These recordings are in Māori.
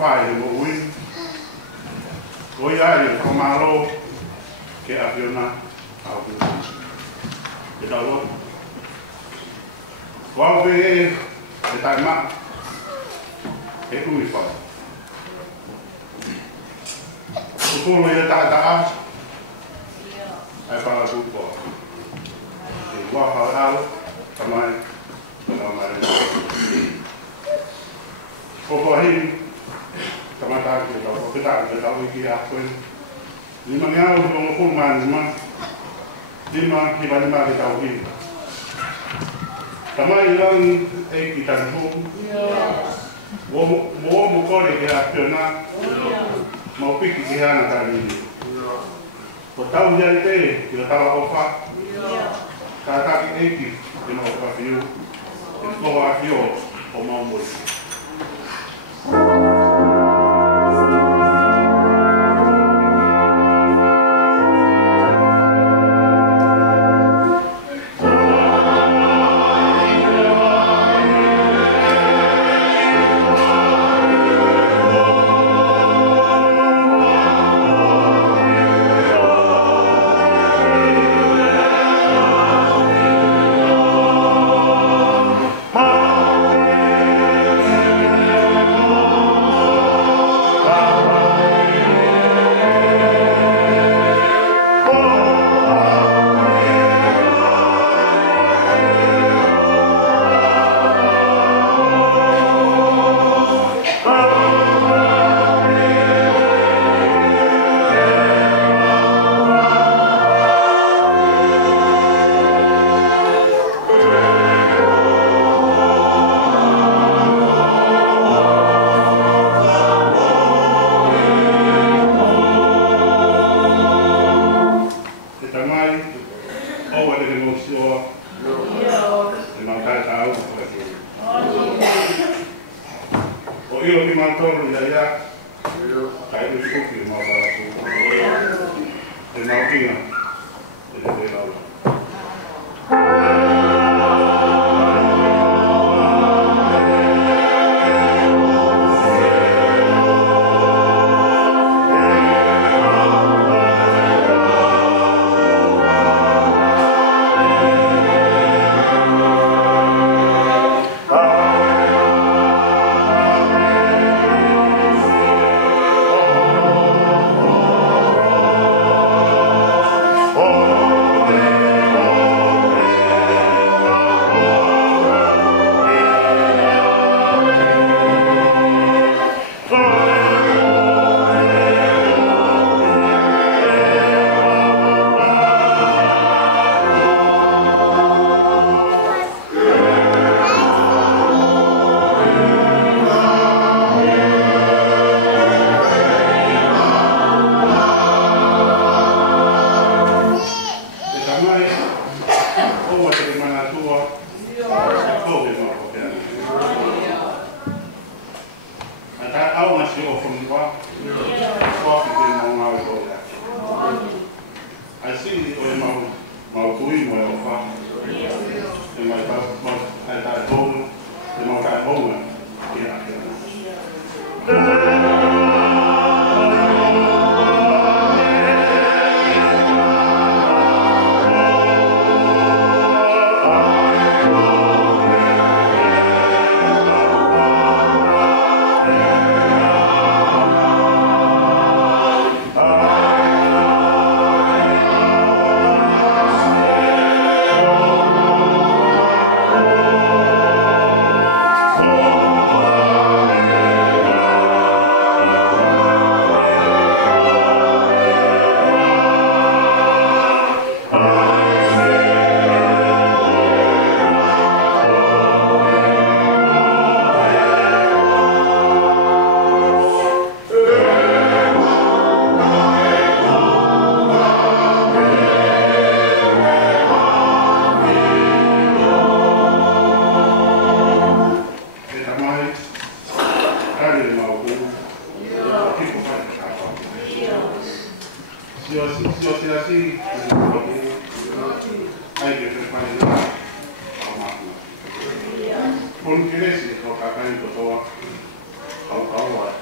whai mo ui. Oi ai o kamaro ke afiona au ke talo. Wau ve e tai ma e kui fa. Kukulo ia ta ta a. Ai pa tu po. E wa ha au tamai tamai. Ko hi tamata ke tau ke tau ki a koe. Ni ma ngau no ko man ma. Di ma ki ba ni ma ke tau ki. Tamai lang e ki tan ho. Mo kore ke a pena. Mau piki ki hana ta ni. Ko tau ya te ki ta o fa. Ka ta ki e ki ki no fa fiu. Ko wa fio o mau mo. Pun kene sih kalau kakak itu tua, kalau tahu lah,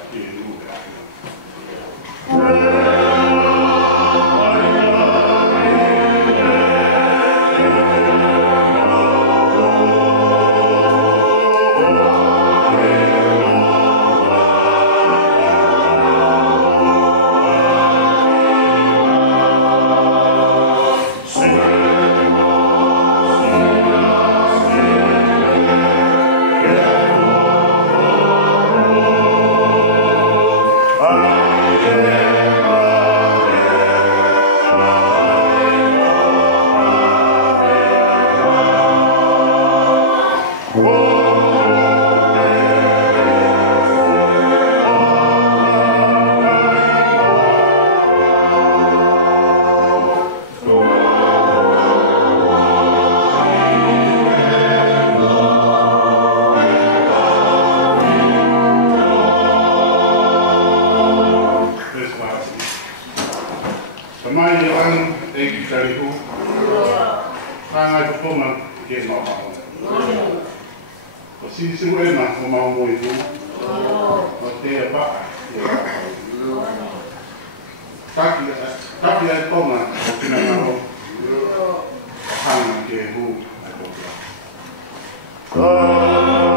karihu. Kanga ko pong ke mama. O sisi we na ko mau mo itu. O te apa. Tapi ai toma o kina ngaro. Kanga ke hu. Yo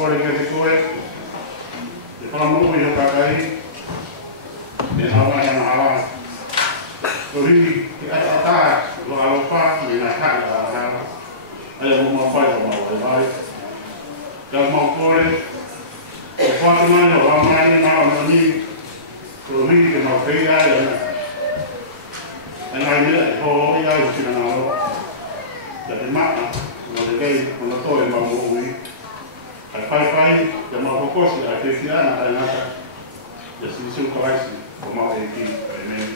kore ke te koe. Te whakamu i ho kakai. Te hawa ia mahawa. Ko hiki te ata lo alofa me na kai a hara. Ai o mo fai o mo vai. Ka mo kore. Ko whakamai o ramai na o ni. Ko hiki te mo kai ai ana. Ai ngai mea e ho i ai o tina ngaro. Ka te mata. Mo te kei o na toe ma mo ui. Kai pai te ma fokosi a te tiana ai ngata. Ya sisu kalaisi o ma e ki ai mea.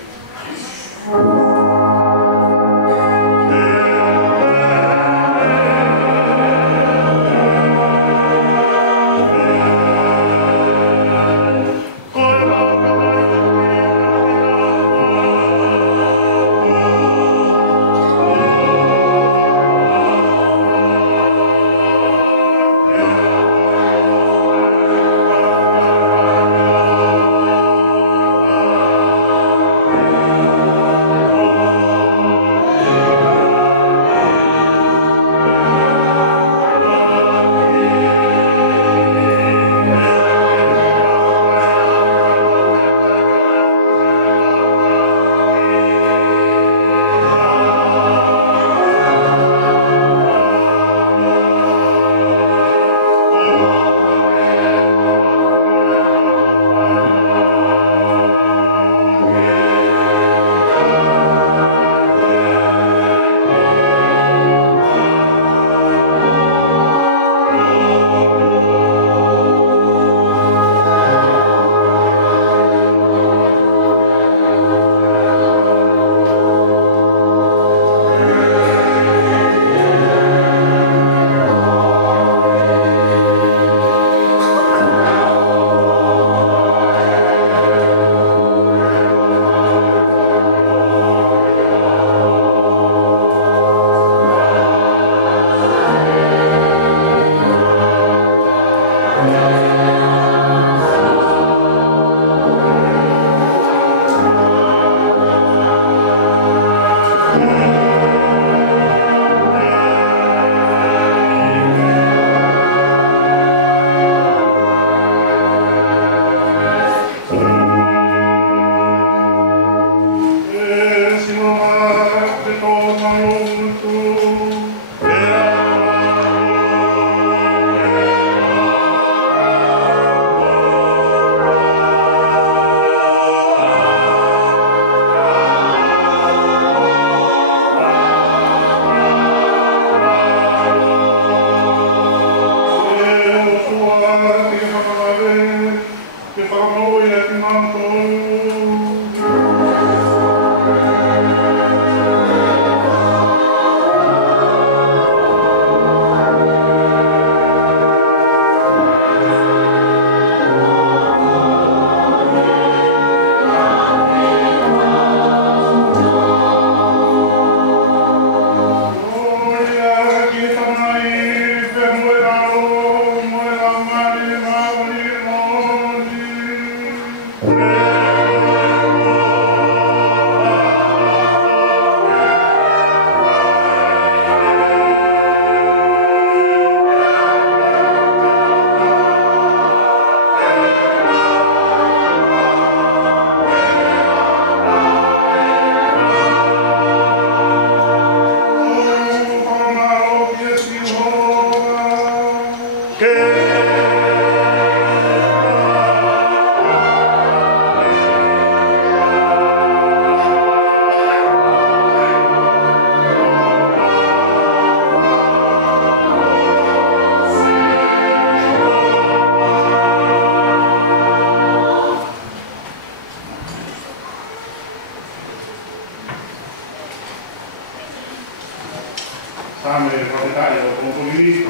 Same proprietario del comune,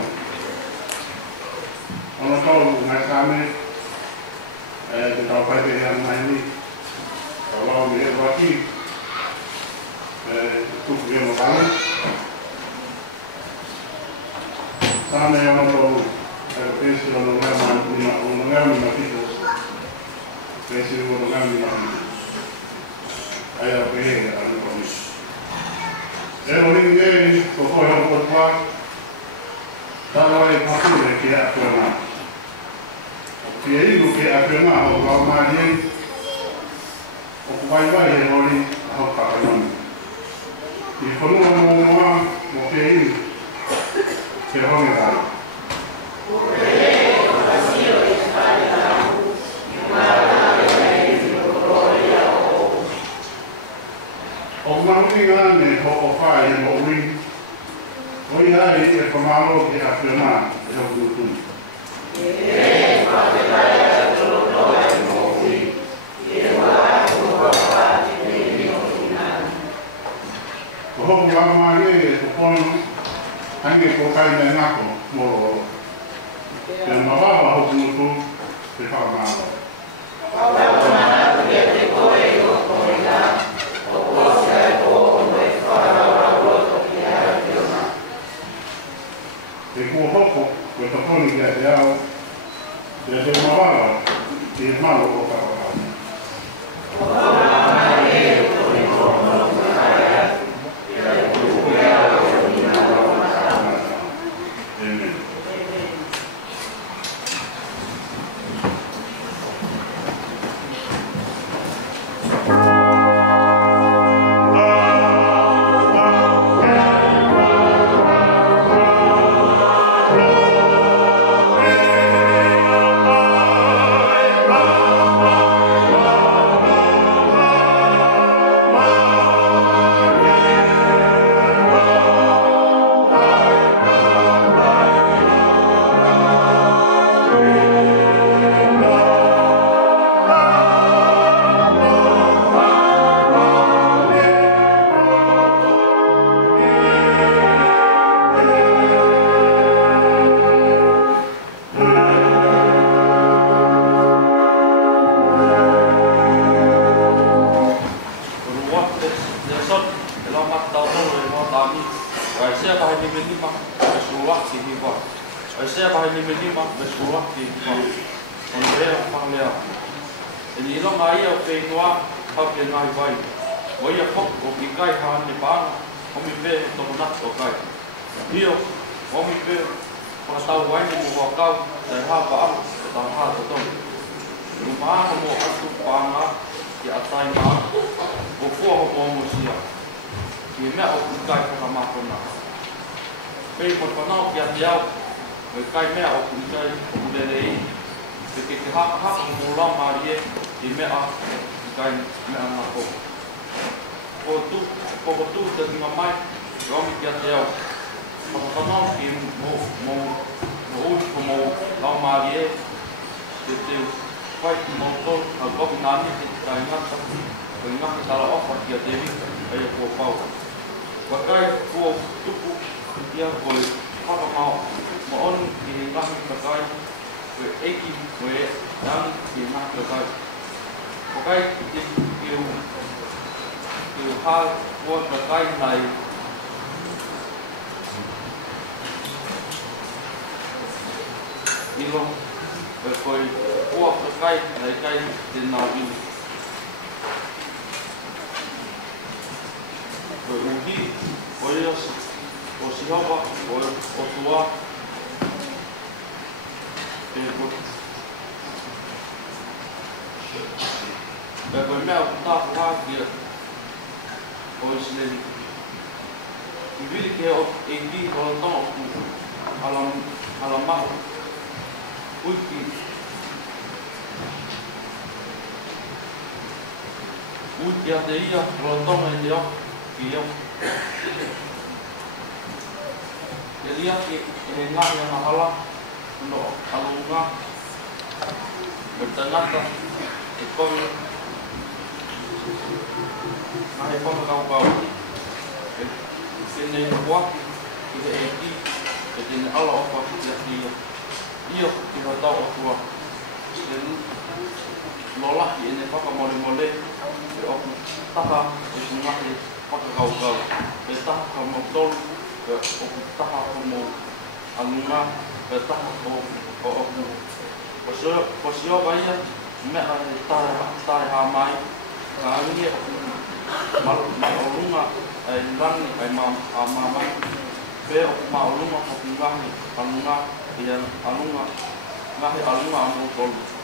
non so, ma Same che stava facendo anni, però mi ero qui, tutti abbiamo fatto. Same è un po', penso non è un partito, penso che non è un partito, è la prega, è un po'. Ero lì, poi ho qua, dalla parte che ha tornato. Pia ilu ke a pia o lau marie o kuwai wai e nori a hau kakanoni. I whanua moa mo pia ilu ke honge rai. O mauni ngane ho o whai e mo ui. O i ai e whamaro ke a pia e hau kutuni. Hopu amare e tupono hange ko kai me ngako moro. Te mawaba hopu nuku te whakamaro. E kua hopo ko taponi kia te ao te mawaba te malo o whakamaro. Alunga, ngahi alunga amo tolu.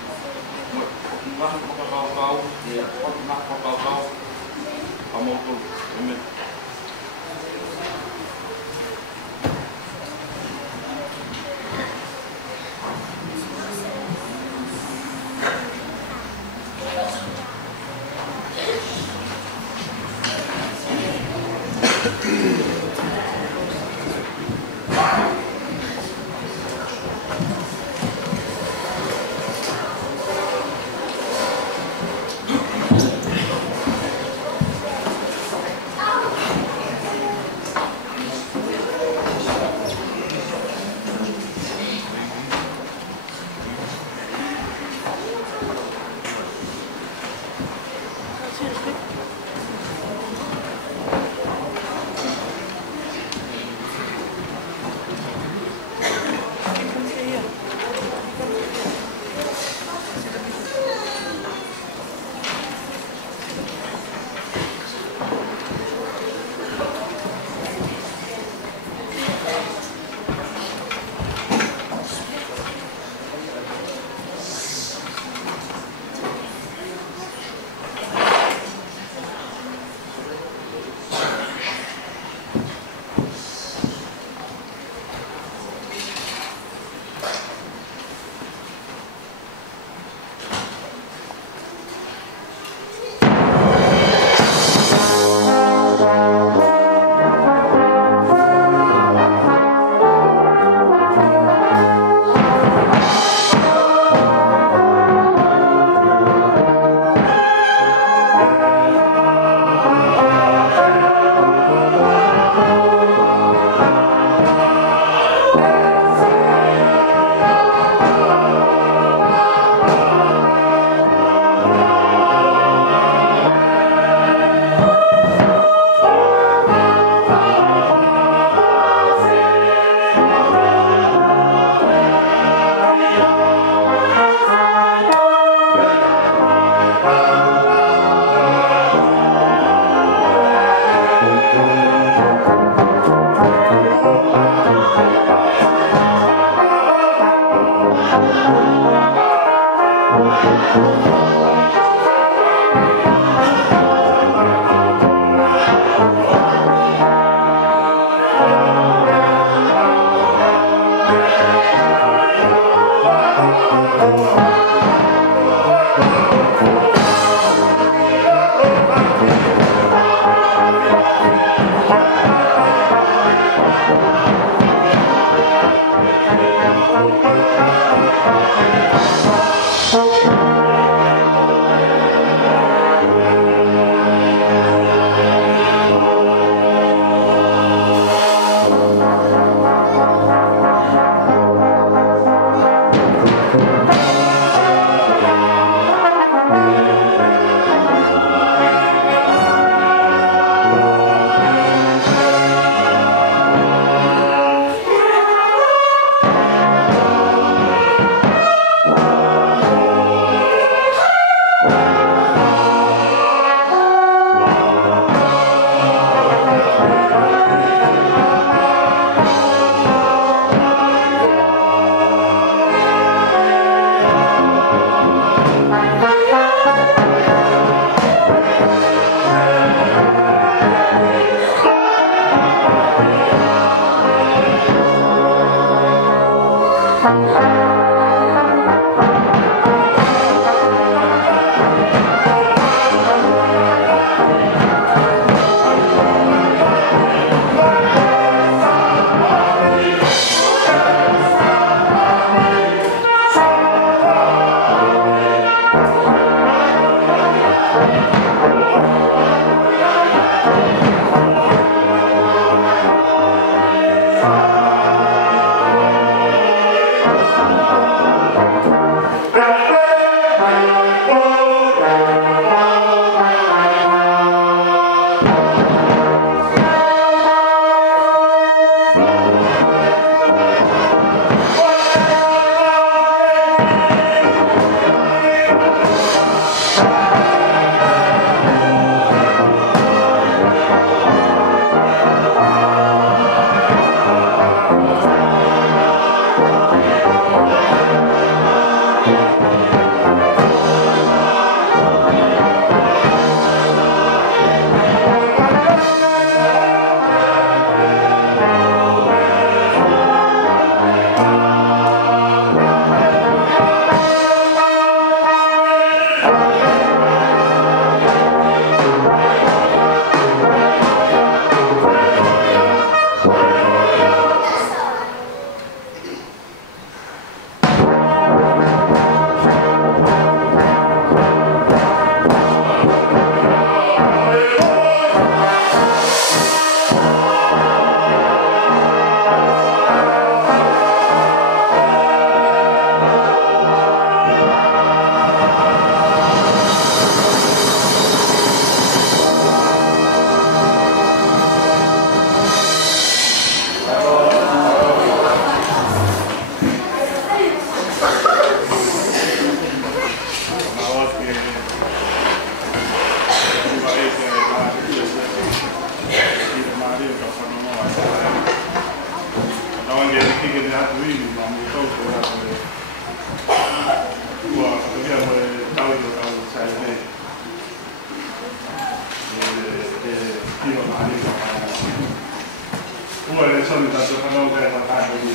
ko le so ni ta to ka no ka ta ni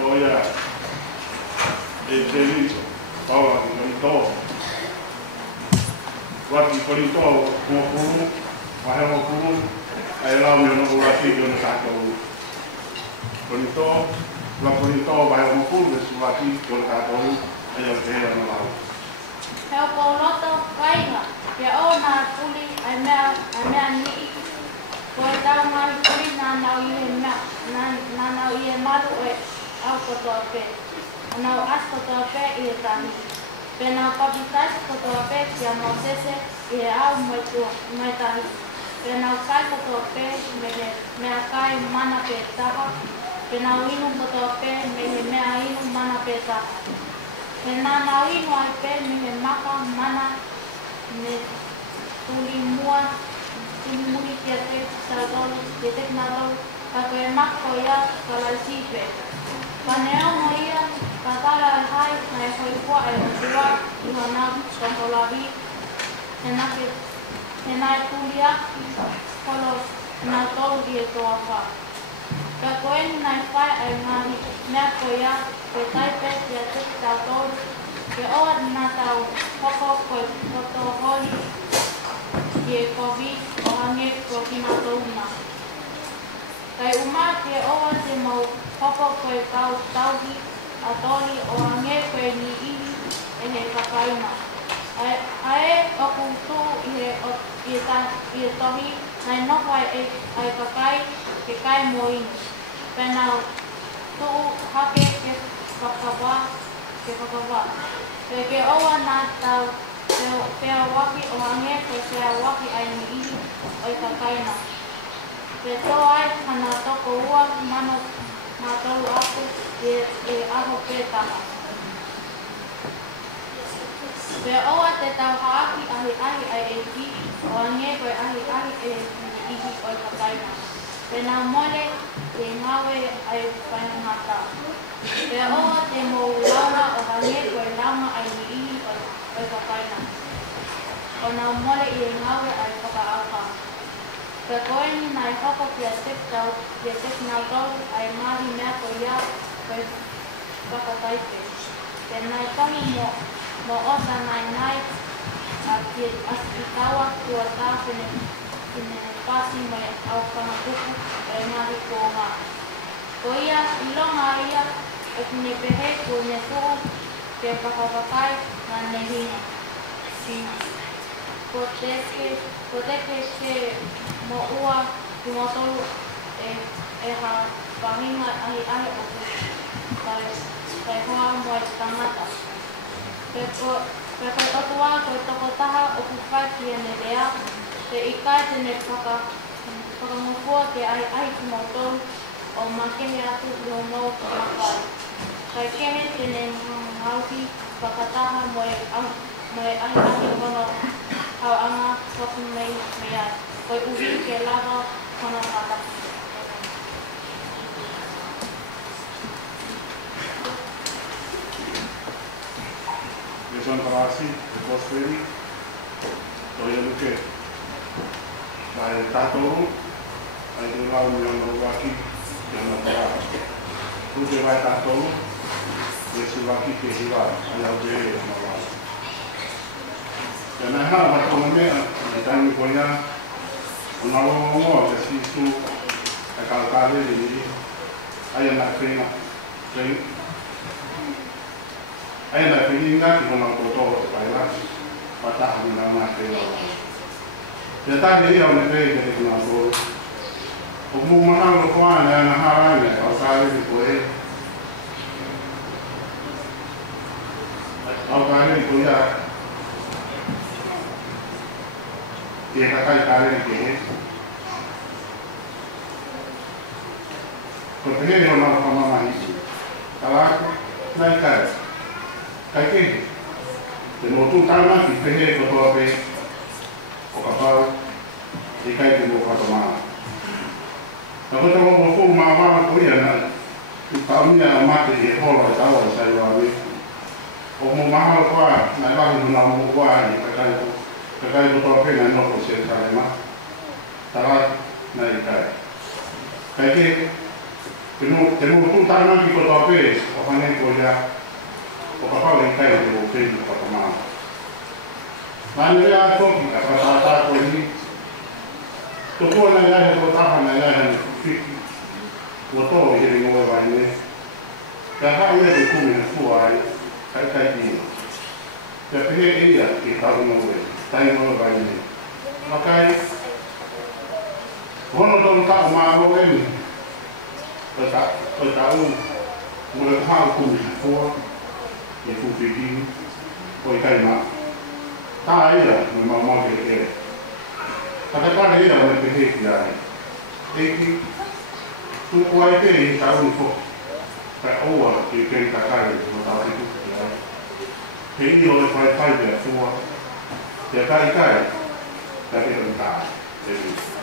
o ya e te li pawa ni to wa ki ko ni to mo puru ma he mo puru ai la mi no ura ki yo no ta to ko ni to la ko ni to ba he mo puru su wa ki yo ta to ai o te no la Heo ko loto kainga, ke o nā tuli ai mea ni ko e tau mai tuli nā nau i he mea, nā nau i he maru e au kotoa pē. Nau as kotoa pē i he tahi. Pe nau papitais kotoa pē kia mau sese i he au mai tahi. Pe nau kai kotoa pē me he mea kai mana pē taha. Pe nau inu kotoa pē me he mea inu mana pē taha. He nāna inu ai pē me he maka mana me tuli mua, tuli muri kia te tautolu, te teknatolu, ka koe mako ia ka lai sipe. Ka ne ongo ia, ka tala ai hai, na e hoi kua e o tua, iho nā kontolawi, he nai tuli aki, kolo nā tolu i e toa wha. Ka koe ni nai whai ai ngahi, mea koe ia, koe taipe kia te tautolu, ke oa nā tau hoko koe koto holi, ki e kovi o hange ko kina touna. Kai uma ke oa te mau hoko koe kau tauhi a toli o hange koe ni ihi e he kakaina. Ae oku tū i e tohi, nai nokai ai kakai ke kai moini. Penau tū hake ke whakawa. Ke oa nā tau pēa waki o hange koe pēa waki ai ni ihi o i kakaina. Pe tō ai hana toko ua mano mā tolu aku e aho pētaha. Pe oa te tau haaki ahi ai e ki o hange koe ahi e ni ihi o i kakaina. Pe nā mole e ngawe ai whaingata. Pe oa te mou launa o hange koe launa ai ni ihi o i kakaina. O nā mole i e ngawe ai whakaauka. Pe koe ni nai hoko kia tek nau tolu ai mahi mea ko ia koe whakataipe. Pe nai tohi mo osa nai a ki asitawa kua tā kine pasi mai au whanakuku e mahi ko ngā. Ko ia i longa ia e kine pehe ko ne tuu ke whakawakai ngā nehina. Ko teke ke mo ua ki mo tolu e ha pahinga ahi o kai hoa mo e tangata. Pe koe totua koe toko taha o kukai ki ene rea, te ikai tene whakamufua ke ahi ki mo tolu o makehe atu i o nou ka makai. Kai kehe tene ngauhi whakataha mo e ahi mono hau anga whaku mei ai. Koe uhi ke lava kona kata. Son Tarasi, de Prosperi, Toya Luque, Vai Tatoru, Vai de Lau Mianowaki, Yanapara. Tudo vai Tatoru, esse Waki que riva, Ayaude, Yanawai. Yanaha, vai tomar a Tani Koya, o Nawo, que se isso, a Calcare, Ayanapena, ai na pini nga ki mona ko to pai la pata ni na na ke la ya ta ni ya ne pe ke na ko o mu ma na ko na ha ra ni o ka ri ko e o ka ri ko ya ye ka ri ke ko te ni ona ko ma ma ni ala na ka kai ke te motu tama ki pehe kotoa pe o ka pau e kai te mo katamana. Na kota mo mo kou maa ko ia na i taumia a mate e hola e tawa e sai wa me. O mo maha o koa na e wahi muna mo koa i ka kai kotoa pe na noko se kare ma. Tara na i kai. Kai ke te no tu tana ki ko tape o pane ko ya o ka pa le kai o pe ko ka ma mani ya to ki ka ta ko ni to ko na ya ko ta na ya ni o to o ye ni o ba ni ka ha ye de ku ni fu ai kai ni te pe ia ki ta no we tai no ba ni makai hono don ta ma ro en ta u mo le ha ku ni fu e fu fi poi kai ma ta ia mo ma ke e ta ta ia mo ke ke ya e ki tu ko ai te ta u fo ta o ke ke ta kai mo ta ti tu ya ke io le fai de fu ya kai ta ke ta e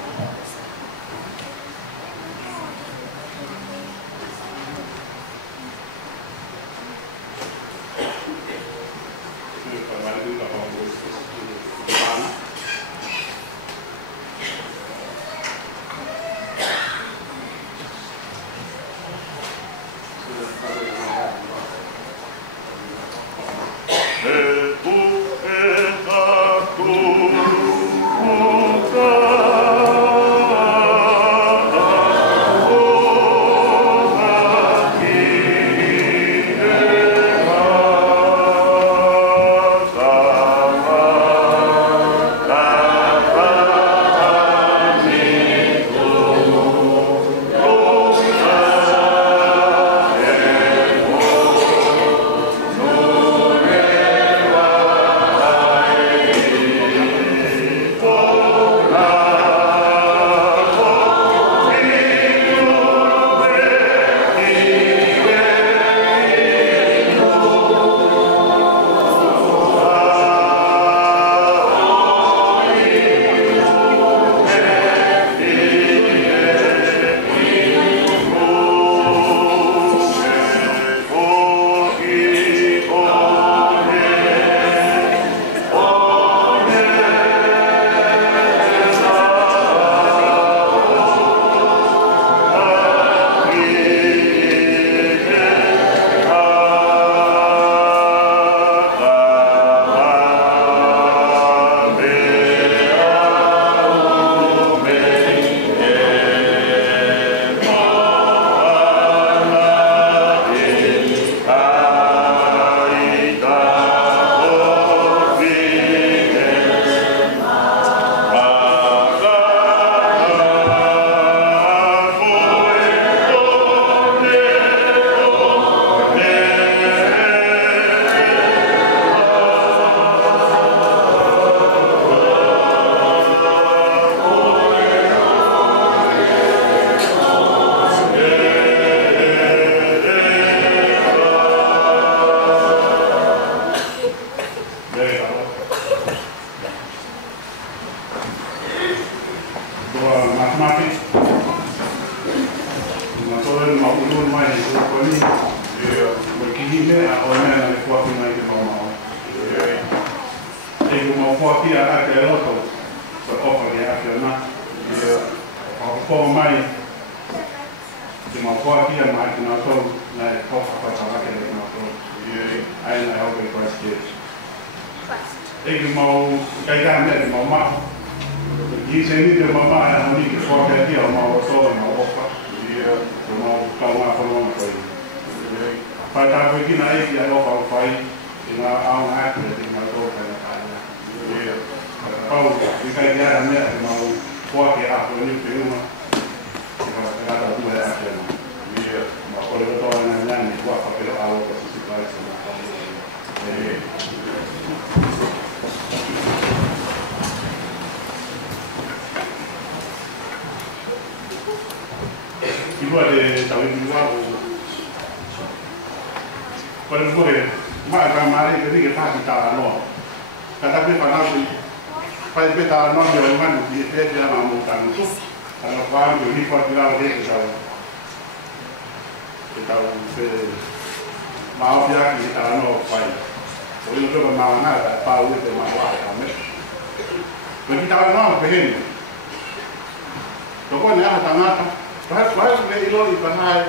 Bahas le ilo I bahai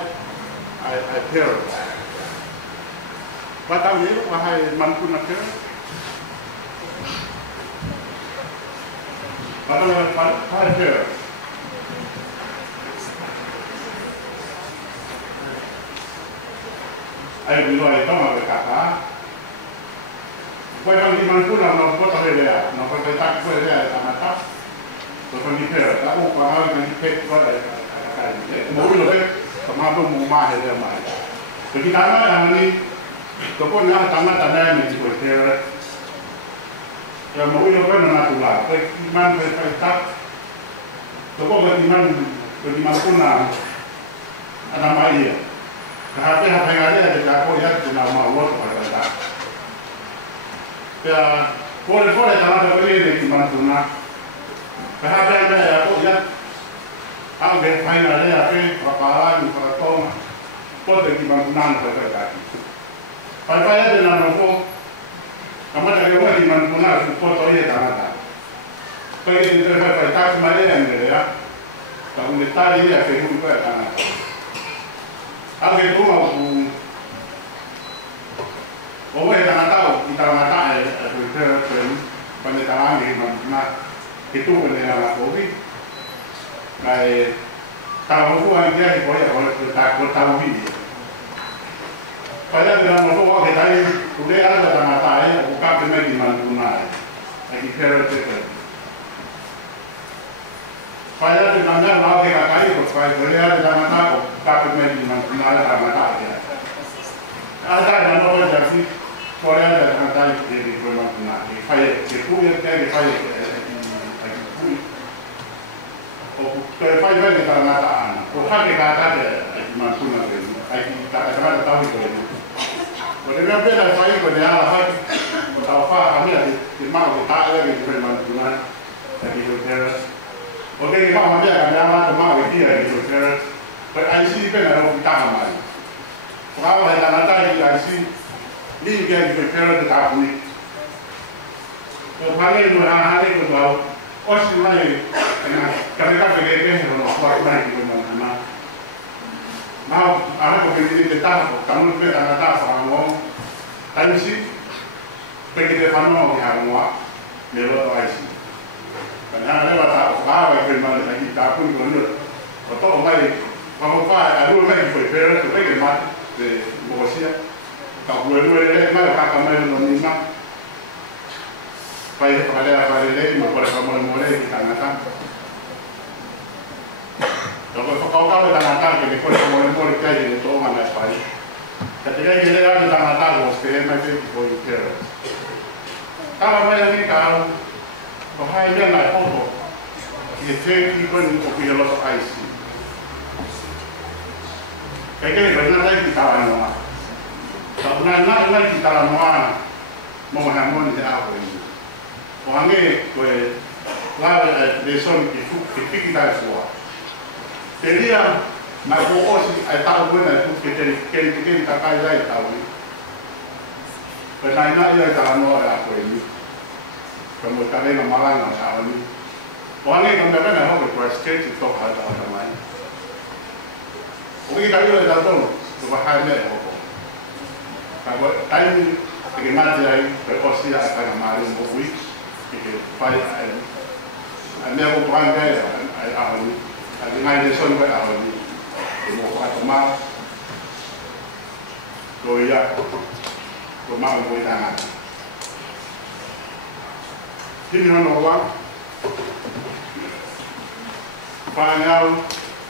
ai pero. Batang ilo bahai mantu na pero. Batang le bahai pero. Ai bilo ai toma ke kaka. Poi quando ti mantu na no può vedere, no può vedere può vedere la mata. Poi quando ti pero, la u qua che ti pe qua mo bilo ke sama tu mo ma he le mai. Jadi tanah ni to ko na tanah tanah ni ko pero. Ya mo bilo ke na tu la, ke man ke tak. To ko ke man pun na ana mai dia. Kahati hati ngari ada jago ya guna mau pada tak. Ya boleh tanah tu ini di mana guna. Kahati ada jago ya. Ang bet main ada ya pe paparan patong. Boleh di mana guna pada tak. Pada ya dengan nopo. Kamu cari orang di mana guna support oleh tanah tak. Pergi di tempat tak semua yang ada ya. Kamu ditari ya pe guna pada tanah. Alguém toma o vai dar Natal, então Natal é o que quando está lá mas que tu quando era lá ouvi, mas tá o que dia que foi agora tá o vídeo. Pada bila mau o que tá aí, o que era da Natal o cap de meio manduna, aqui quero ter. Pada bila mau que cair, o vai olhar da Natal tapi media mantunal ramata ya. Ada nama jadi Korea dan Kanada di mantunal. Fire, sepuluh yang fire, sepuluh. Oh, fire ni ramata. Oh, hari kata ada mantunal ni. Aiki kata tahu itu. Kalau dia bela fire kalau dia lah, tahu apa kami ada di mana kita ada di mantunal. Jadi hotel. Oke, kita kami ada di mana dia di hotel. But I see pen ada kita kami. Kalau ada nanti I see ni dia prepare the company. So hari itu tahu, osi lagi, kerana pergi ke orang lain itu mana. Now, aku pergi di tempat, kamu pergi di tempat sama I see pergi di mana orang semua, lewat I see. Karena lewat apa yang mana lagi kita pun gondol, atau lagi kalau ada dua lagi prepare tu pergi mat de Malaysia. Kalau dua lagi mana kakak main nonima. Pada lagi pada kamu mulai kita ngata. Kalau kita ngata kita pada kamu mulai kita jadi tu mana sekali. Ketika kita ada ngata bos kita macam boleh prepare. Kalau macam ni kalau bahaya dia nak foto. Kita even okey lot of IC. Kaya benar lagi kita lama. Kalau benar lagi kita lama, mau hamon di awal ini. Orangnya kue lalu leson itu kita semua. Jadi yang nak buat sih, tahu pun itu kita kaya lagi tahu. Benar yang kita lama awal ini. Kamu kali nama malang awal ini. Orangnya kami benar nak buat sketch itu kalau ada main. Oke kali itu datang, bahaya ya. Kalau time bagaimana dia berkosi akan kemarin buat kita fight, anda buat perangkai awal ini, dengan leson buat awal ini, mau apa goyak, mau goyak tangan. Ini mana orang? Panjang,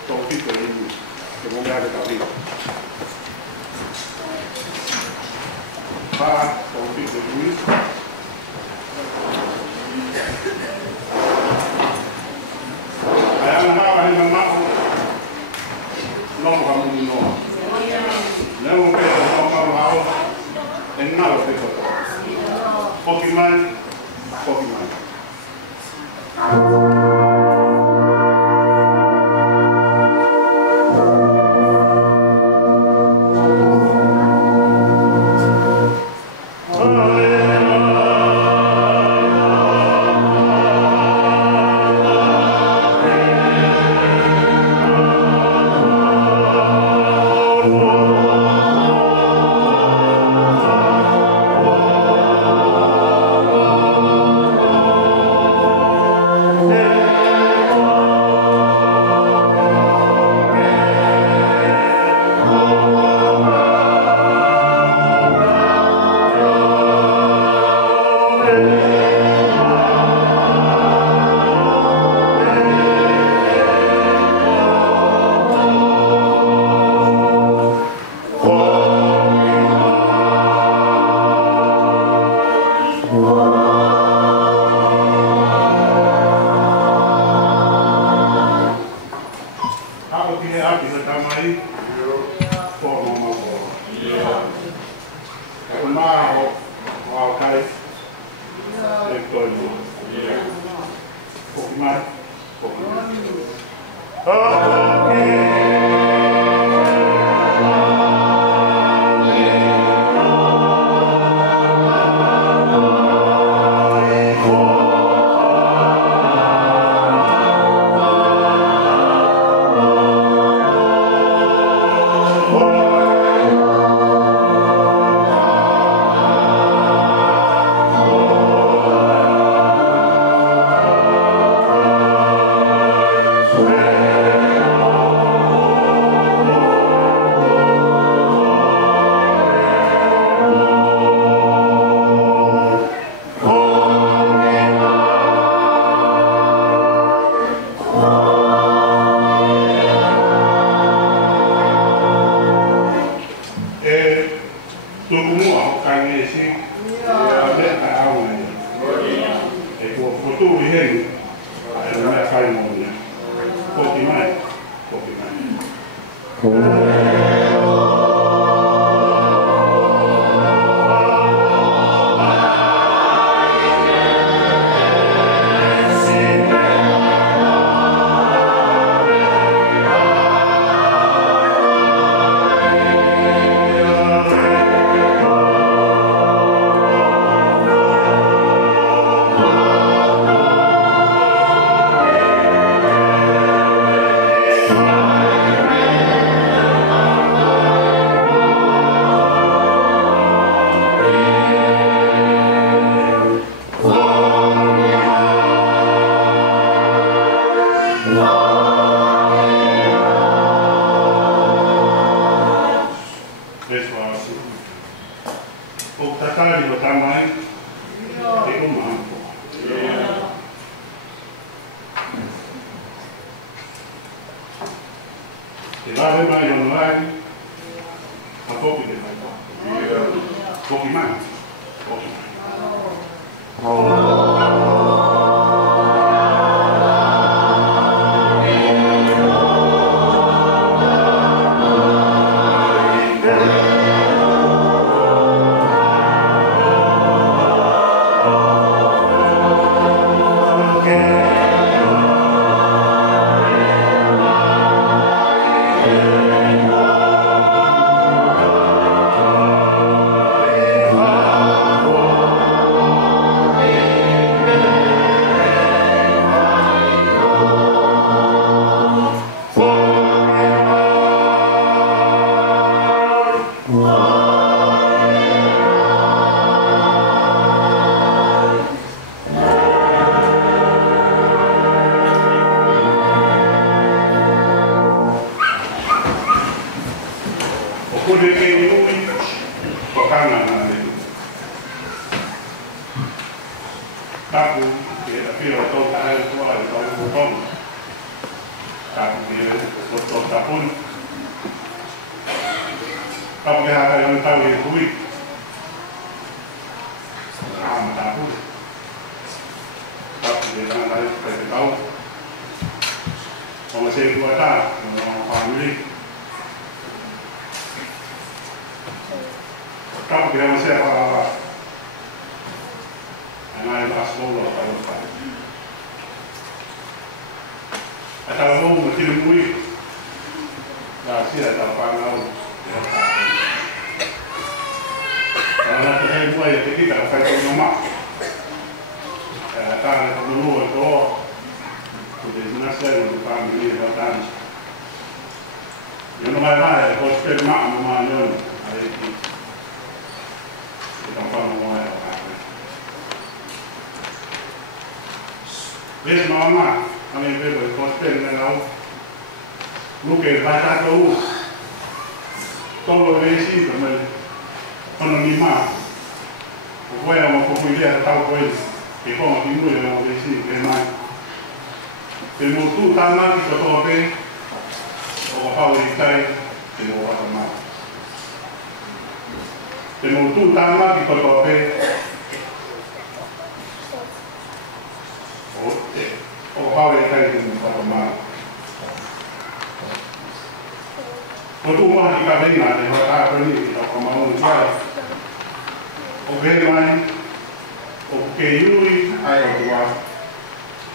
topik ini. Semoga ada kali. Pak, topik ini. Ayah nama hari nama. Nom kamu ni nom. Nama kita nom kamu mau. Enam kita. Pokemon. mai.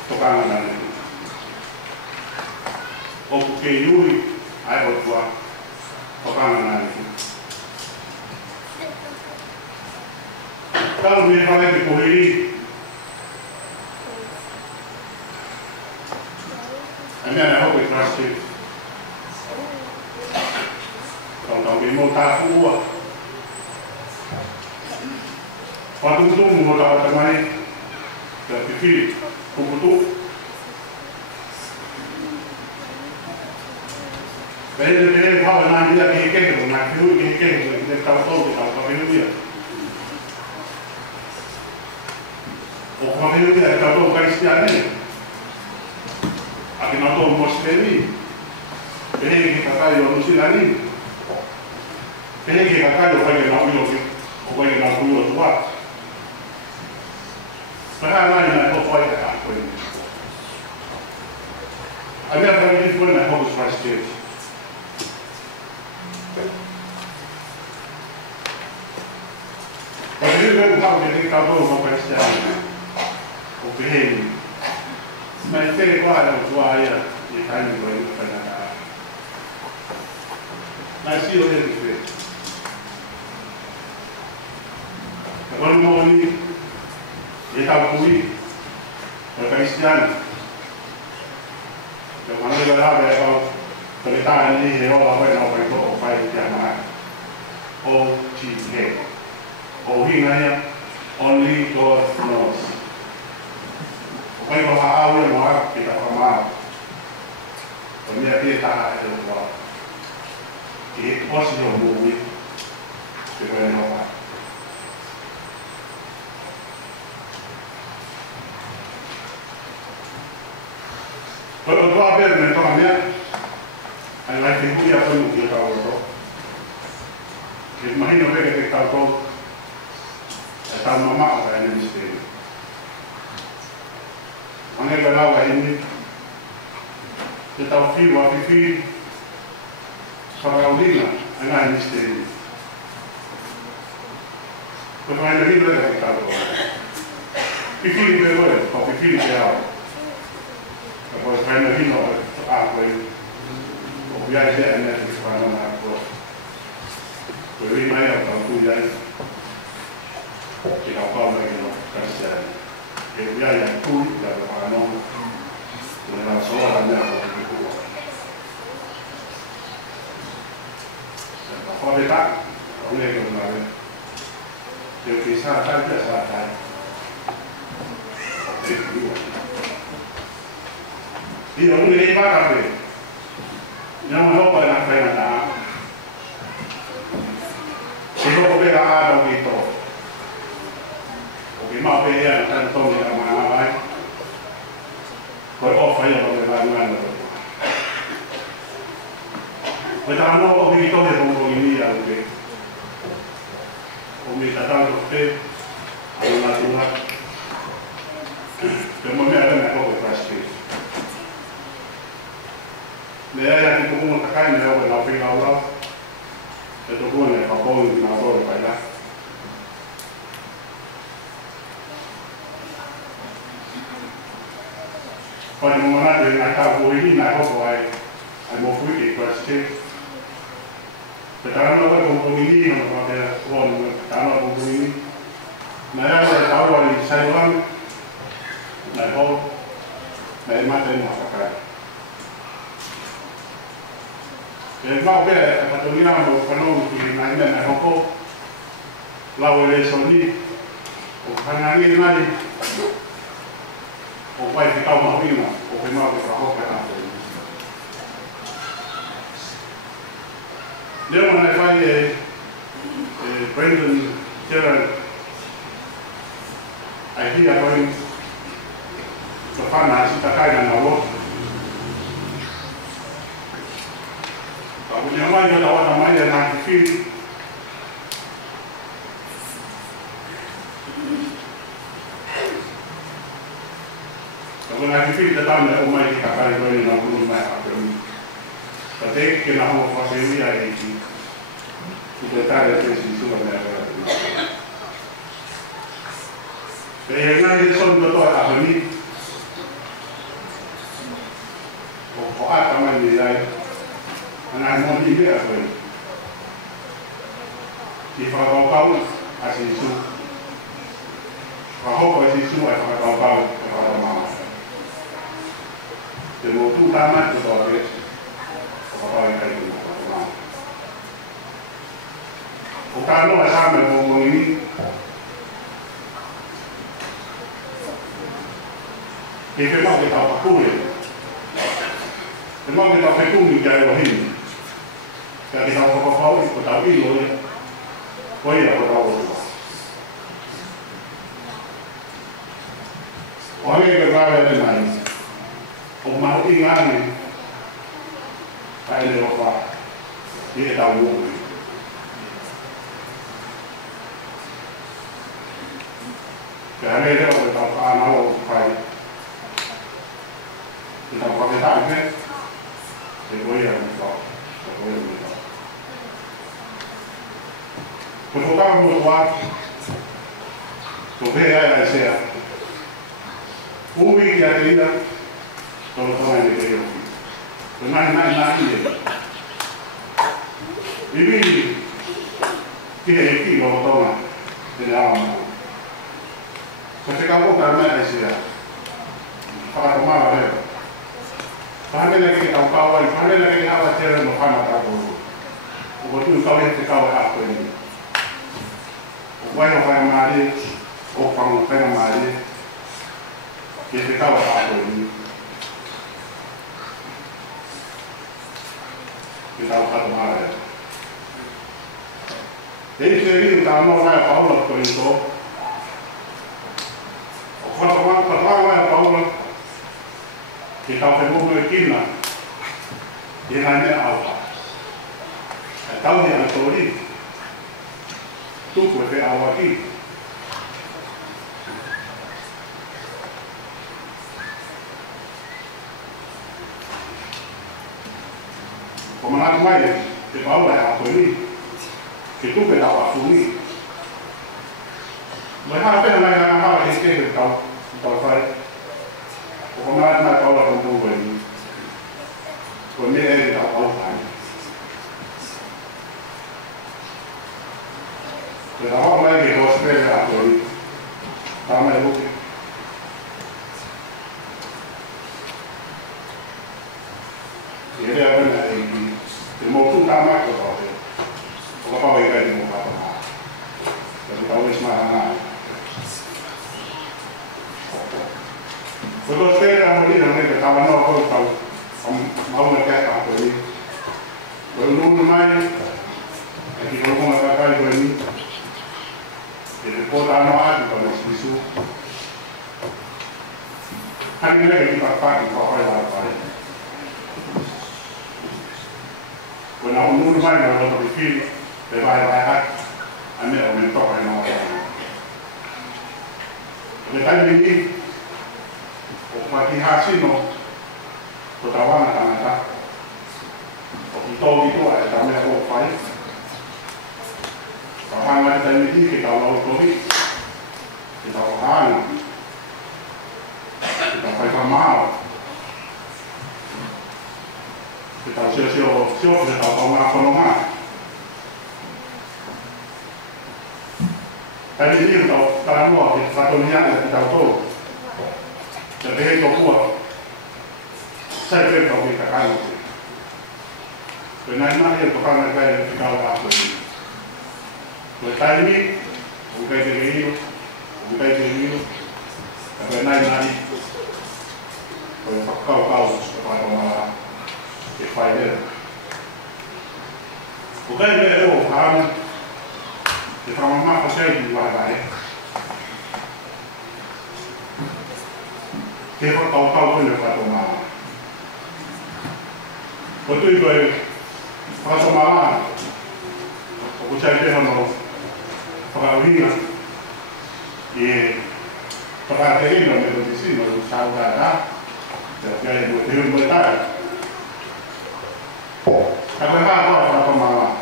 tokanga nane. O ke yui ai o tua tokanga nane. Kalau me fale ke kohiri. Ane ana hope trust it. Kalau ke mo ta kuwa. Patung mo ta tamai. Ke fili kubutu. Ele fala na vida que quer, na vida que quer, ele estava todo, estava vendo o família que estava todo cristiano, aqui não todo mostrei, ele que caiu no sinali, ele que caiu vai na rua, ou vai na rua do lado, para lá não foi a coisa. A minha família foi na rua dos pastores. Quando ele veio para o que acabou com a cristiana, o que mas tem agora o toalha e está indo para ele para nada. Mas se ele fez, agora não ali, ele estava com ele, o cristiano, quando ele olhava ele estava ali, ele olhava para o pai de chamar O.T.K. Ohinaya, only God knows. Kaya makaawi mo ha, kita pamahal. Kanya kita tayo mo. I-pause yung movie. Siguro mo pa. Kalau tu apa yang mereka kami, adalah ibu yang penuh kita tahu. Kita mahin orang kita tahu. Tahu mama apa yang mesti. Mana belawa ini, kita tahu wafifi, saraudina, yang mesti. Kemudian lagi berada kita tahu. Pipi berada, kau pipi siapa? Kalau saya lagi nak apa itu, biar saya nak sekarang aku. Beri mana tahu tu jadi. Kita tahu lagi no kerja, kerja yang cool dan panon, dengan soalnya apa itu. Apa beta, oleh kemarin, dia bisa saja saja. Dia boleh pakai apa? Yang mana apa yang saya nak? Kalau beta ada begitu. Lima pilihan kantong yang mana-mana, berapa yang berlakukan itu. Pertama, orang itu yang ngomong ini ya, oke. Orang datang ke Tuhan, kemudian ada nak operasi. Dia yang itu pun terkait dengan penafsir Allah, itu pun yang kapal nafsu pada. Pada mana dengan kata boleh nak buat, mau pergi pasti. Sekarang orang komponi ini, orang orang tanah komponi ini, mereka tahu dari saya orang, mereka mata ini masakan. Mereka apa? Katanya mau penuh di mana mereka lawan Sony, orang ini lagi. O pai que calma ruína, o que mal que trabalhou para nada. Deu uma vai Brendan Gerard aqui agora o fana se tá caindo na rua. A minha mãe já estava na mãe na filho. Kalau lagi kita tahu nak umai kita kali ini nak umai apa ini. Tapi kita mau fasilitas yang ini. Kita tahu dari sisi mana. Jadi yang ini soal betul apa ini? ini apa ini? Di kau asing su, kau asing su atau kau mama. Temu tu tamat tu kau ni, kau yang kau itu mama. Bukan lo asal ngomong ini. Kita mau kita pakul ya. Memang kita pakul ni jaya wahini. Kalau kita mau pakul, kita tahu ini loh. Kau ya kau tahu. Orang yang berada di mana, orang ingat ni, saya lupa dia tahu. Kerana dia orang tahu anak orang baik. Kita pakai tangan, dia boleh yang tahu, dia boleh yang tahu. Pertama buat, tu berai saya. Umi dia tidak, kalau orang yang dia, dengan ini. Ini dia itu kalau orang tidak aman. Ketika aku kerana Asia, para pemalas dia, pandai lagi kita kawal, pandai lagi awak jalan makanan tak boleh. Betul kau yang kawal apa ini? Orang mari, orang mari, kita kawal apa ini? Kita kawal pemalas. Jadi sering tamu orang kawal tu itu. Pertama yang tahu kita perlu berkina, dia hanya apa? Tahu dia autori, tu boleh awaki. Pemenang main, kita tahu dia autori, itu beda waktu ni. Mereka apa yang mereka hal ini tahu saya. Orang mana tahu orang tu ini, orang ni tahu kan. Jadi orang lain di Australia atau di mana itu. Jadi apa ni? Mau tu tamat tu tahu. Apa mereka di muka apa? Jadi tahu semua. Betul sekali orang ini orang berkawan orang tahu mau mereka apa ini. Belum main, lagi orang mereka ini. Jadi kota Noah juga masih isu. Hari ini lagi pakai apa apa. Kalau orang main orang berfil, berbahaya, ane orang itu orang Noah. Kita ini mati hasil no, pertama nak. Kita itu ada kami aku file. Kalau kita ini kita lalu kori, kita orang, kita file mal, kita siapa kita orang kolongan. Tadi ini kita kalau kita satu niat kita tahu. Jadi itu kuat. Saya tahu kita kan. Dengan mana yang pertama kali kita lakukan ini. Lepas ini, bukan ini, tapi nanti kalau kau kepada orang difaida. Bukan itu ham. Kita memang percaya di mana. Kita tahu pun lepas rumah. Betul juga lepas rumah. Aku cari dia kalau perawinya di perhatian dalam di sini baru saudara jadi betul betul. Karena apa rumah?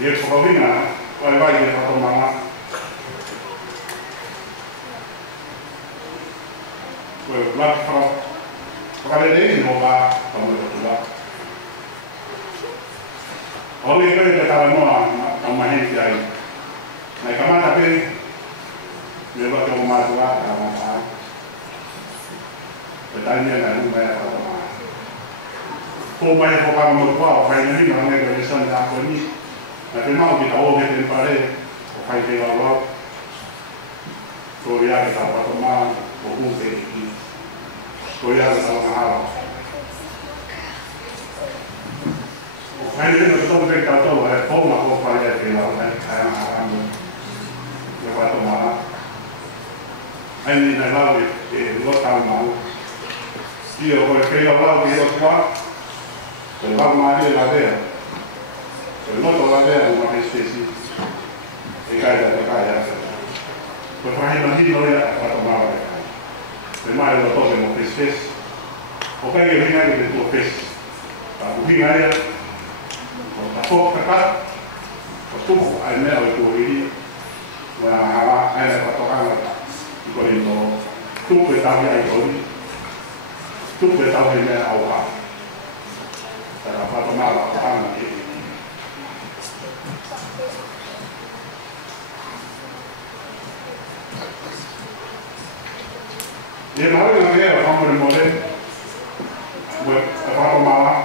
Dia perawinya kalau dia rumah. Kalau ini mau kamu betul. Oleh kerana kita tahu kemahin kiai, naik kamar tapi lewat ke rumah tua kamar sah. Bertanya dan bayar apa? Kau bayar kau kamu berapa? Kau ini orang yang berdesain tak boleh. Tapi mau kita orang yang tempare, kau ini orang Korea kita apa rumah, buku ini. Korea kita mahal. Kau ini betul betul tahu, kau nak kau bayar kita, kaya mahal. Lepas tu mahal. Ini nak luar tahun mahal. Dia boleh kaya mahal dia tua. Kalau mahal dia ada. Kalau tu ada, rumah spesies. Ikan ada. Berfaham lagi oleh apa mahal. Memang ada tu yang spesies. Okey, yang ini ada tu spesies. Tapi ini ada. Kalau kakak, kalau ada itu ini, wah, ada potongan lah. Kalau itu, tu bertahu yang itu, tu bertahu yang awal. Tapi apa mahal orang ini. Dia mahu yang dia orang bermodel, buat apa mahal.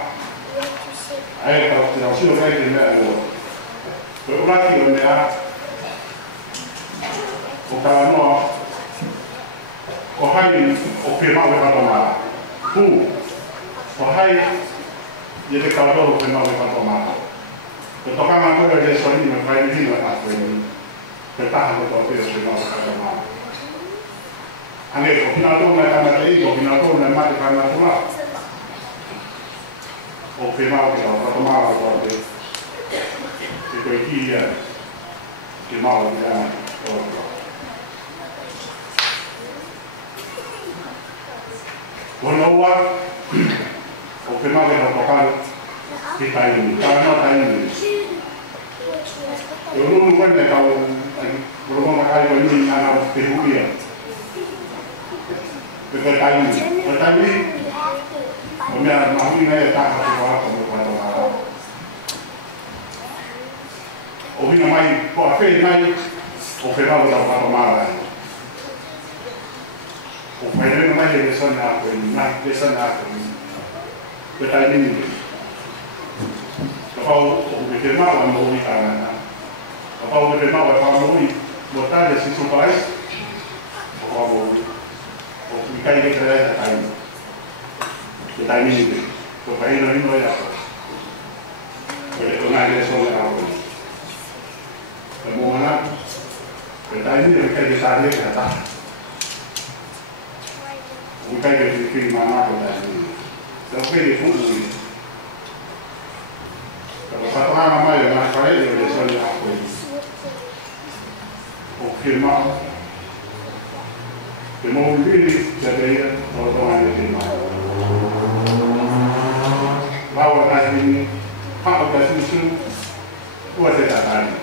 Ayah kalau tidak sih orang ini ada. Berulang kali dia, bukan no, orang okey mau berapa mahal. Orang jadi kalau okey mau berapa mahal. Tetapi kalau dia soalnya mereka ini nak apa? Bertahan untuk dia okey mau berapa mahal. Ane kombinado na kama tei, kombinado na mati kama tula. Okey mau kita berapa mahal kalau dia. Itu dia, dia mau dia. Walau okey mau kita pakai kita ini, karena ini. Dulu bukan kalau belum pakai ini anak perugia. Bertanya, kemudian mahu ini tak apa kamu buat apa? Obi namai, kau apa ini? Okey mau kita apa malah? Okey ini namai lesan apa ini? Lesan apa ini? Bertanya ini. Kalau okey mau kamu ini karena, kalau okey mau kamu ini, buat ada sisi baik, kamu ikai kita ada kita ini, supaya ini boleh apa? Boleh mengajar soal apa? Kemudian kita ini ikai kita ada kata, ikai kita ini mana kita ini, tapi itu ini. Kalau satu orang nama yang nak kaya dia boleh soal apa ini? Okey mau. Mau ini jadi orang yang lima. Bawa tadi, apa kasih susu, buat saya tadi.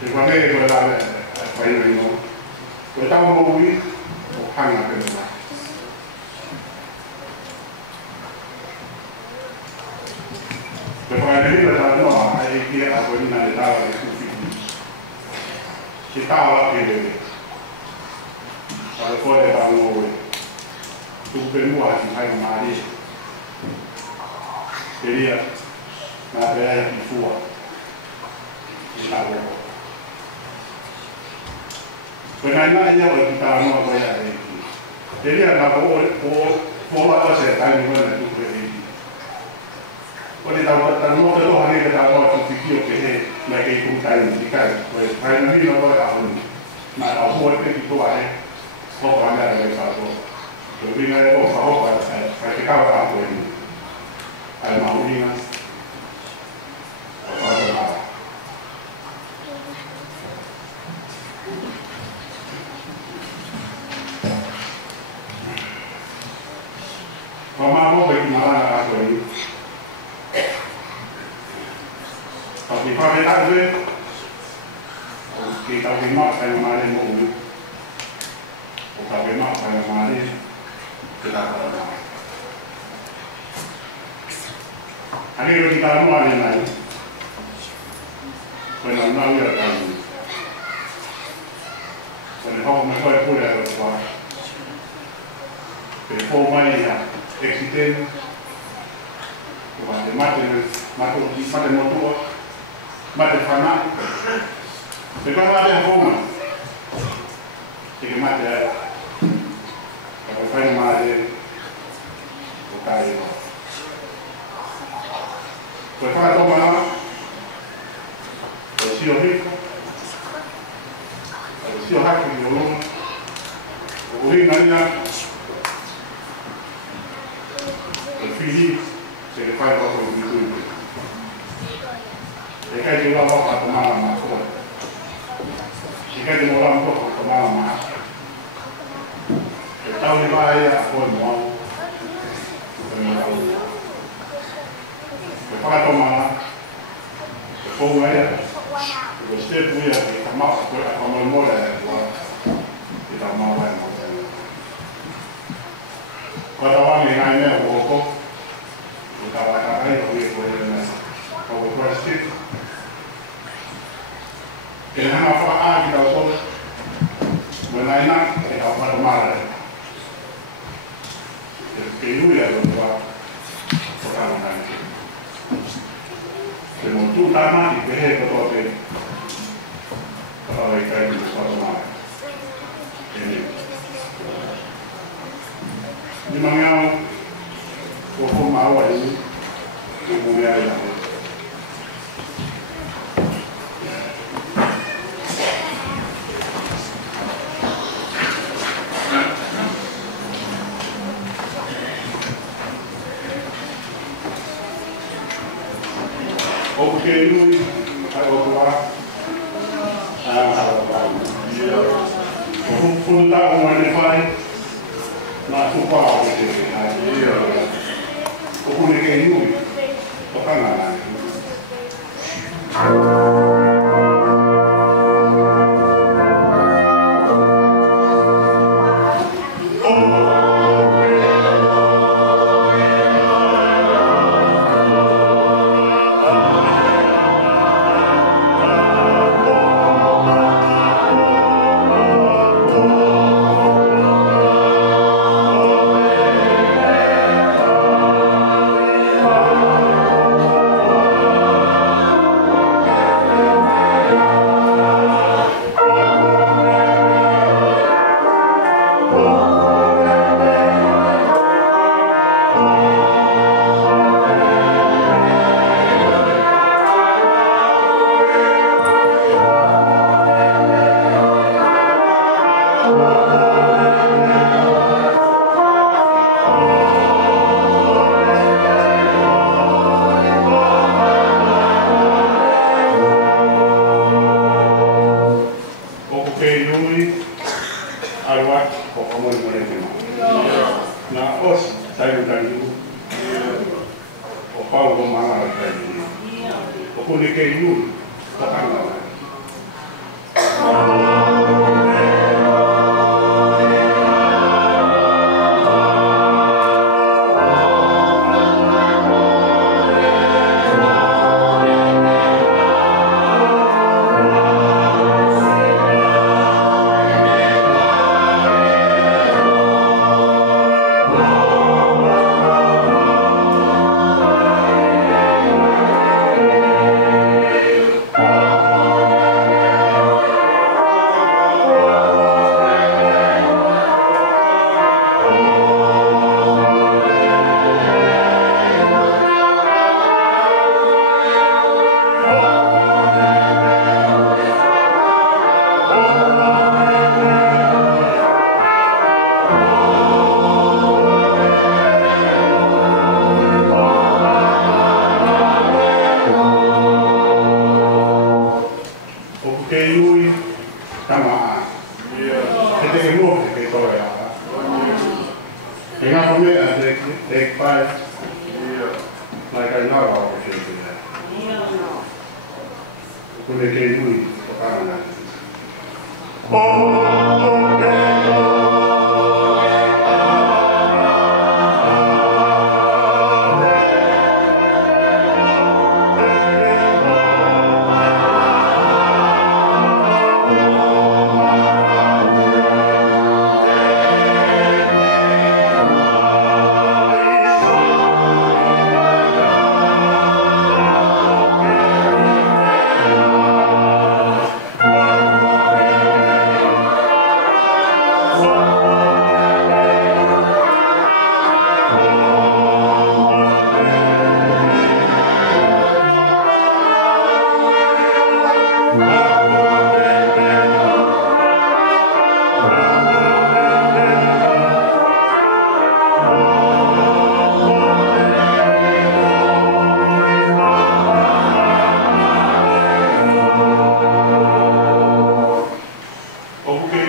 Sebab ni berada apa ini? Kita mau ini, bukan apa ini. Sebab ni berada no, ada kira apa ini ada tahu itu. Kita awak ini. Kalau kau dah tahu, tu bermuat dengan mari. Jadi, nak beraya di fuah. Kita tahu. Penanya orang kita mau beraya ini. Jadi, nak bawa apa saya tanya mana tu beraya. Kalau tahu tu hari kita tahu tu fikir ke nak ikut tanya jika, kalau ini nak buat apa ni? Nak buat itu ada. Kau pandai dari satu, jadi ni kau ketika apa ini, ada mahu ni mas, apa ada? Mama mau bagaimana aku ini? Tapi kalau tak ada, kita terima saya mana mau. Tapi mak saya mari kita. Ani kanoa ni nai. When I'm not here, when home my wife put out of work, before my accident, when the mathemotua, mathefana, the grandmother home, the matter, the friend mother, okay. Pues para tomar el sio rico, el sio haki ni oluma, uhinga el fili se le fai poco di tutto. E che di nuovo fa tomare la macchina. Si che di nuovo un po' tomare la macchina. E tau di vai a poi nuovo. E fa tomare. E poi vai lo stesso qui che chiamava come il mole di da male. Quando va in aina poco, stava cadendo qui come questo. E non fa anche da solo. Non hai nato e ha fatto male. Perché lui è lo fa portare avanti. Se non tu amanti che è proprio però i crediti fatto male. Quindi rimaniamo un po' male di comunicare la vita. Oké, lui, hij wordt waar. Hoe daar om aan de vaai, maar hoe paar op het is. Hoe ik in lui, dat kan aan.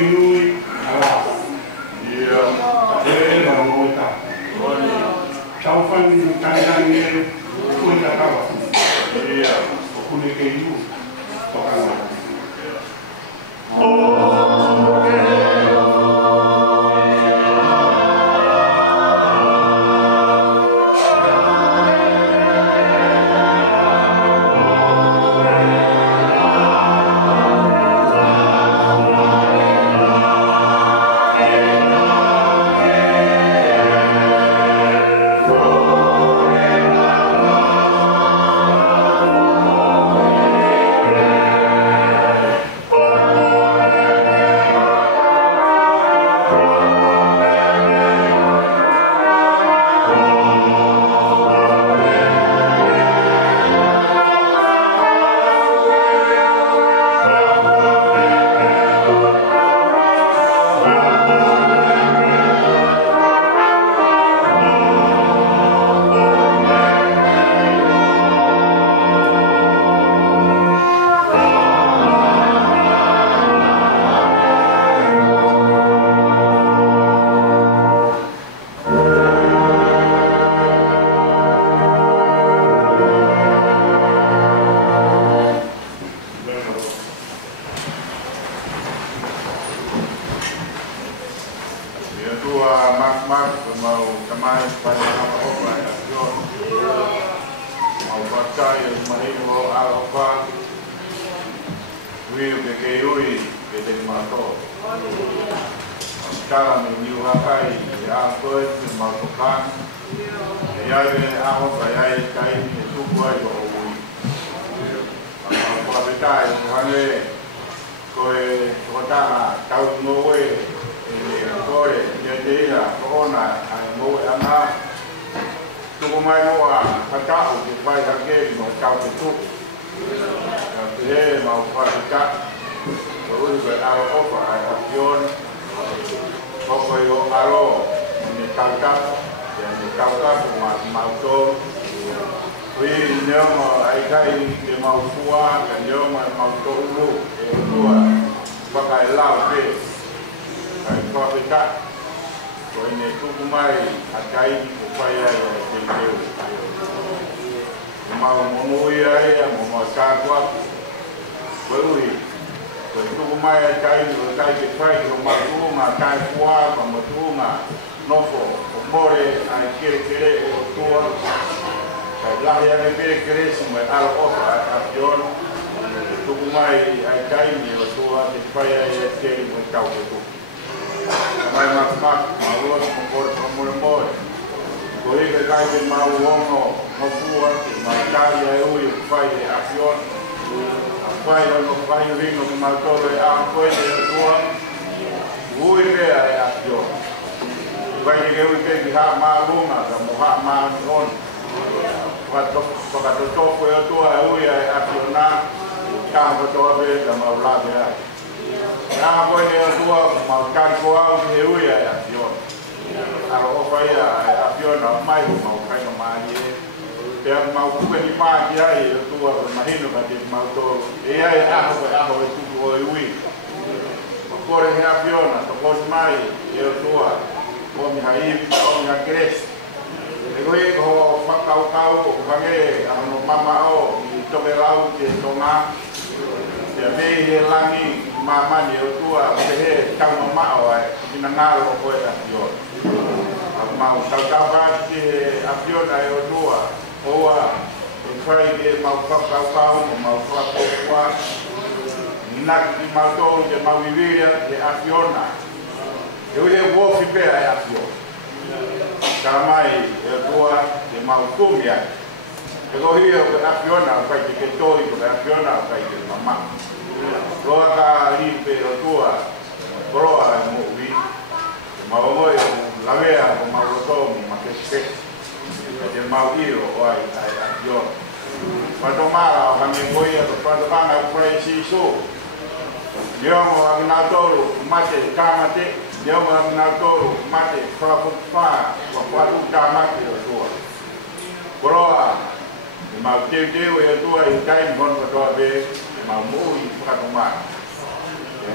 Yui, Tau whani tangangi e koi na kawa. O kune ke iu, tokanga.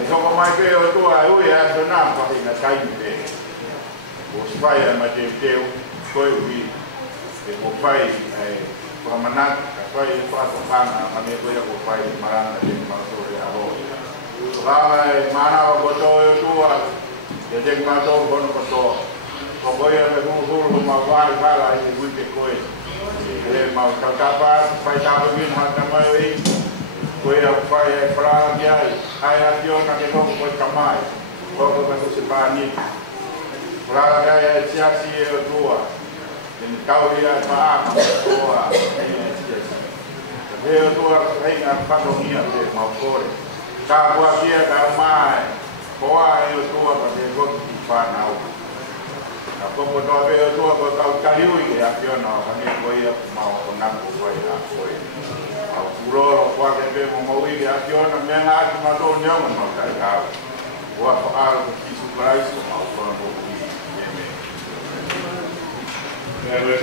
Toko mai pe o tua ui a tona pa ina taimi pe. O spai a mate teu koi ui e ko pai ai pamanat ka pai pa to pana ma me ko ia ko pai marana de ma to re aro. Ra e mana ko to o tua de de ma to ko no to. Ko ko ia me ko ma vai vai ai ui ke koi. E ma ka ka pa pai ta ko min ha ta mai koe au whai e wharaagi ai, ai ati o na ke noho koe kamai, koko kato se pāni. Wharaagi ai e tiasi e o tua, e ni kauri ai maa ka toa e e tiasi. Ka te o tua hei ngā whanongia te maukore. Ka kua kia ka mai, koa e o tua ka te koki ki whanau. Ka koko toa pe o tua ko kau kariui e ati o na kani koe ia mao o naku koe a koe. Au kuroro kwa ke be mo maui ke akiona me na ati mato nyongo no kai ka. Wa fa al ki su price mo au ko mo ki. Yeah, we're